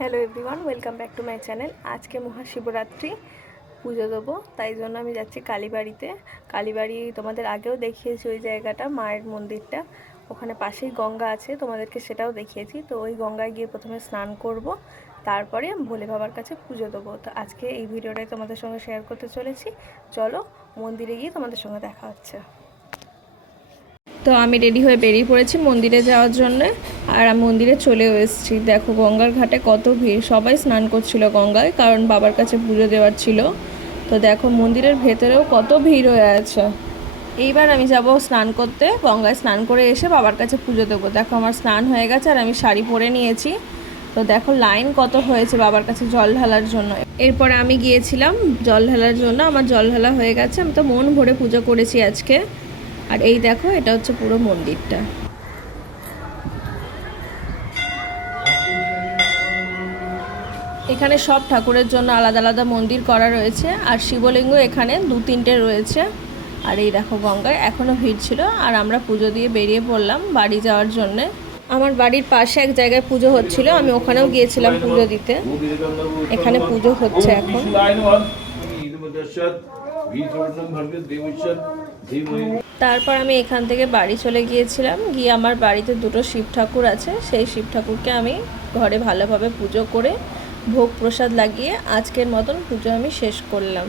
Hello everyone, welcome back to my channel. আজকে মহাশিবরাত্রি পুজো দেবো, তাই জন্য আমি যাচ্ছি কালীবাড়িতে। কালীবাড়ি তোমাদের আগেও দেখিয়েছি, ওই জায়গাটা মায়ের মন্দিরটা, ওখানে পাশেই গঙ্গা আছে, তোমাদেরকে সেটাও দেখিয়েছি। তো ওই গঙ্গায় গিয়ে প্রথমে স্নান করব, তারপরে ভোলে বাবার কাছে পুজো দেবো। তো আজকে এই ভিডিওটাই তোমাদের সঙ্গে শেয়ার করতে চলেছি। চলো মন্দিরে গিয়ে তোমাদের সঙ্গে দেখা হচ্ছে। তো আমি রেডি হয়ে বেরিয়ে পড়েছি মন্দিরে যাওয়ার জন্য, আর আমি মন্দিরে চলেও এসেছি। দেখো গঙ্গার ঘাটে কত ভিড়, সবাই স্নান করছিল গঙ্গায়, কারণ বাবার কাছে পুজো দেওয়ার ছিল। তো দেখো মন্দিরের ভেতরেও কত ভিড় হয়ে আছে। এইবার আমি যাব স্নান করতে, গঙ্গায় স্নান করে এসে বাবার কাছে পুজো দেবো। দেখো আমার স্নান হয়ে গেছে আর আমি শাড়ি পরে নিয়েছি। তো দেখো লাইন কত হয়েছে বাবার কাছে জল ঢালার জন্য। এরপরে আমি গিয়েছিলাম জল ঢালার জন্য, আমার জল ঢালা হয়ে গেছে। আমি তো মন ভরে পুজো করেছি আজকে। আর এই দেখো, এটা হচ্ছে পুরো মন্দিরটা। এখানে সব ঠাকুরের জন্য আলাদা আলাদা মন্দির করা রয়েছে, আর শিবলিঙ্গ এখানে 2-3টে রয়েছে। আর এই দেখো গঙ্গায় এখনও ভিড় ছিল, আর আমরা পুজো দিয়ে বেরিয়ে পড়লাম বাড়ি যাওয়ার জন্যে। আমার বাড়ির পাশে এক জায়গায় পুজো হচ্ছিল, আমি ওখানেও গিয়েছিলাম পুজো দিতে। এখানে পুজো হচ্ছে এখন। তারপর আমি এখান থেকে বাড়ি চলে গিয়েছিলাম। গিয়ে আমার বাড়িতে 2টো শিব ঠাকুর আছে, সেই শিব ঠাকুরকে আমি ঘরে ভালোভাবে পুজো করে ভোগ প্রসাদ লাগিয়ে আজকের মতন পুজো আমি শেষ করলাম।